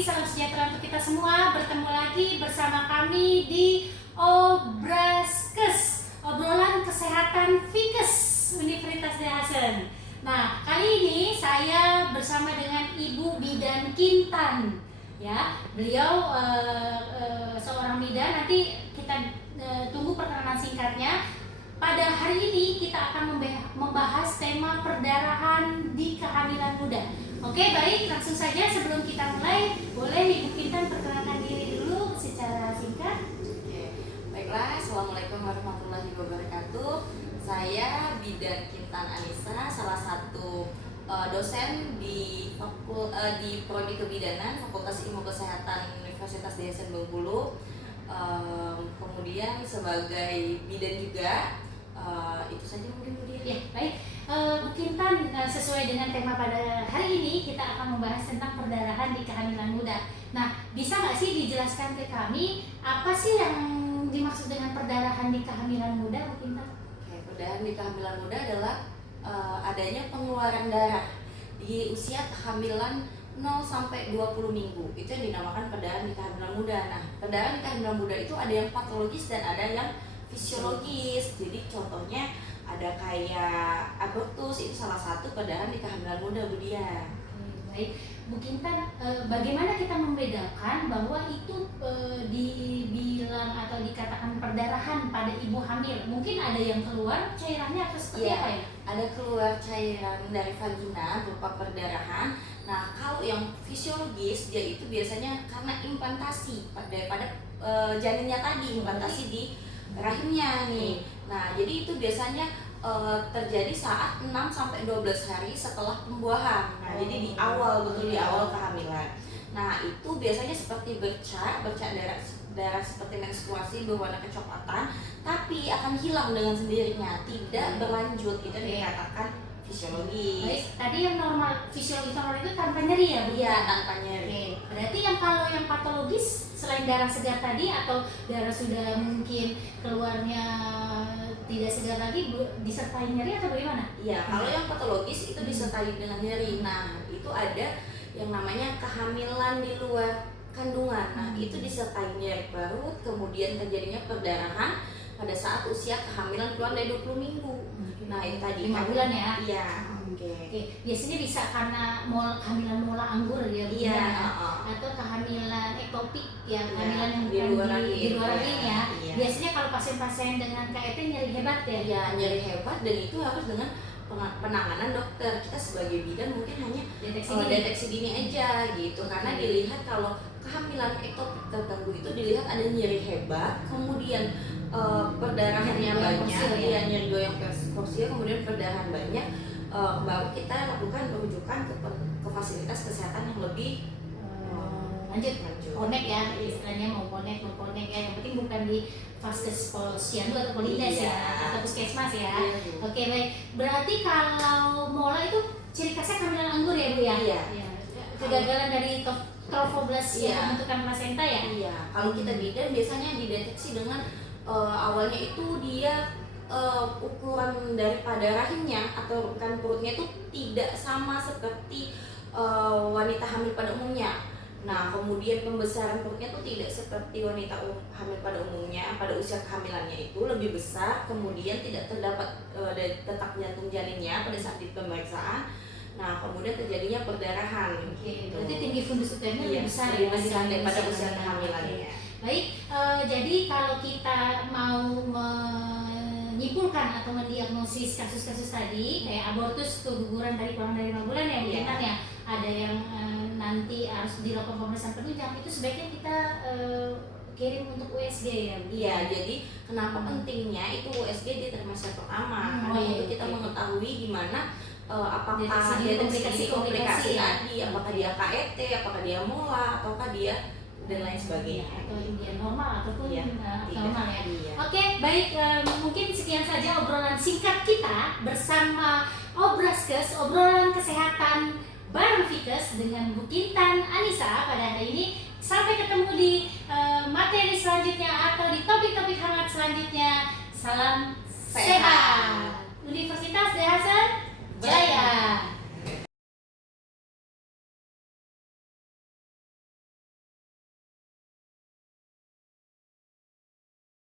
salam sejahtera untuk kita semua. Bertemu lagi bersama kami di Obraskes, obrolan kesehatan Fikes Universitas Dea Hasan. Nah, kali ini saya bersama dengan Ibu Bidan Kintan. Ya, beliau seorang bidan. Nanti kita tunggu perkenalan singkatnya. Pada hari ini kita akan membahas tema perdarahan di kehamilan muda. Oke, baik, langsung saja sebelum kita mulai, boleh Ibu Kintan perkenalkan diri dulu secara singkat. Oke, baiklah, Assalamualaikum warahmatullahi wabarakatuh. Saya Bidan Kintan Anissa, salah satu dosen di Prodi Kebidanan Fakultas Ilmu Kesehatan Universitas Dea Hasan Bengkulu. Kemudian sebagai bidan juga. Itu saja mungkin Bu Dia. Ya, baik. Bu Kintan, sesuai dengan tema pada hari ini kita akan membahas tentang perdarahan di kehamilan muda. Nah, bisa nggak sih dijelaskan ke kami apa sih yang dimaksud dengan perdarahan di kehamilan muda, Bu Kintan? Oke, perdarahan di kehamilan muda adalah adanya pengeluaran darah di usia kehamilan 0 sampai 20 minggu. Itu yang dinamakan perdarahan di kehamilan muda. Nah, perdarahan di kehamilan muda itu ada yang patologis dan ada yang fisiologis. Jadi contohnya ada kayak abortus, itu salah satu perdarahan di kehamilan muda, Bu Dia. Baik, Bu Kintan, bagaimana kita membedakan bahwa itu dibilang atau dikatakan perdarahan pada ibu hamil? Mungkin ada yang keluar cairannya atau seperti apa ya? Ada keluar cairan dari vagina berupa perdarahan. Nah, kalau yang fisiologis dia itu biasanya karena implantasi daripada janinnya tadi, implantasi di rahimnya nih. Nah, jadi itu biasanya terjadi saat 6 sampai 12 hari setelah pembuahan. Nah, jadi di awal, betul di awal kehamilan. Nah, itu biasanya seperti bercak darah seperti menstruasi berwarna kecoklatan, tapi akan hilang dengan sendirinya, tidak berlanjut. Itu dikatakan fisiologis. Baik, tadi yang normal, fisiologis normal itu tanpa nyeri ya, Bu? Iya, tanpa nyeri. Oke, berarti kalau yang patologis selain darah segar tadi atau darah sudah mungkin keluarnya tidak segar lagi disertai nyeri atau bagaimana? Iya, kalau yang patologis itu disertai dengan nyeri. Nah, itu ada yang namanya kehamilan di luar kandungan. Nah, itu disertai nyeri perut, kemudian terjadinya perdarahan pada saat usia kehamilan keluar dari 20 minggu. Nah, itu tadi 5 bulan ya? Iya. Oke, biasanya bisa karena kehamilan mola anggur ya, Bu, iya, atau kehamilan ektopik ya, kehamilan yang di luar rahim ya. Iya. Biasanya kalau pasien-pasien dengan KET nyeri hebat ya? Iya, nyeri hebat, dan itu harus dengan penanganan dokter. Kita sebagai bidan mungkin hanya deteksi dini aja gitu, karena dilihat kalau kehamilan ektopik tertentu itu dilihat ada nyeri hebat, kemudian perdarahannya banyak, ya nyeri goyang persil, kemudian perdarahan banyak, baru kita lakukan rujukan ke fasilitas kesehatan yang lebih lanjut. Connect ya, istilahnya mau connect ya, yang penting bukan di Vaskes Posyandu atau Polides ya, atau Puskesmas ya. Oke, baik, berarti kalau mola itu ciri khasnya kehamilan anggur ya, Bu ya? Iya. Kegagalan dari trophoblas yang membentukkan plasenta ya? Iya, kalau kita bidan biasanya dideteksi dengan awalnya itu dia ukuran daripada rahimnya atau urutan perutnya itu tidak sama seperti wanita hamil pada umumnya. Nah, kemudian pembesaran perutnya itu tidak seperti wanita hamil pada umumnya. Pada usia kehamilannya itu lebih besar, kemudian tidak terdapat detak jantung janinnya pada saat di pemeriksaan. Nah, kemudian terjadinya perdarahan. Oke, berarti tinggi fundus uterusnya lebih besar lebih besar daripada usia kehamilannya. Baik, jadi kalau kita mau menyimpulkan atau mendiagnosis kasus-kasus tadi kayak abortus, keguguran dari kurang dari 5 bulan ya, mungkin kan ya, ada yang nanti harus dilakukan pemeriksaan penunjang, itu sebaiknya kita kirim untuk USG ya. Iya, jadi kenapa pentingnya itu USG di trimester pertama, karena untuk kita mengetahui gimana apakah deteksi komplikasi tadi, apakah dia KET, apakah dia mola, ataukah dia dan lain sebagainya, atau dia normal ataupun normal ya. Iya. Oke, baik, mungkin sekian saja obrolan singkat kita bersama Obraskes, obrolan kesehatan bareng Fikes dengan Bu Kintan Anissa pada hari ini. Sampai ketemu di materi selanjutnya atau di topik-topik hangat selanjutnya. Salam sehat. Universitas Dea Hasan.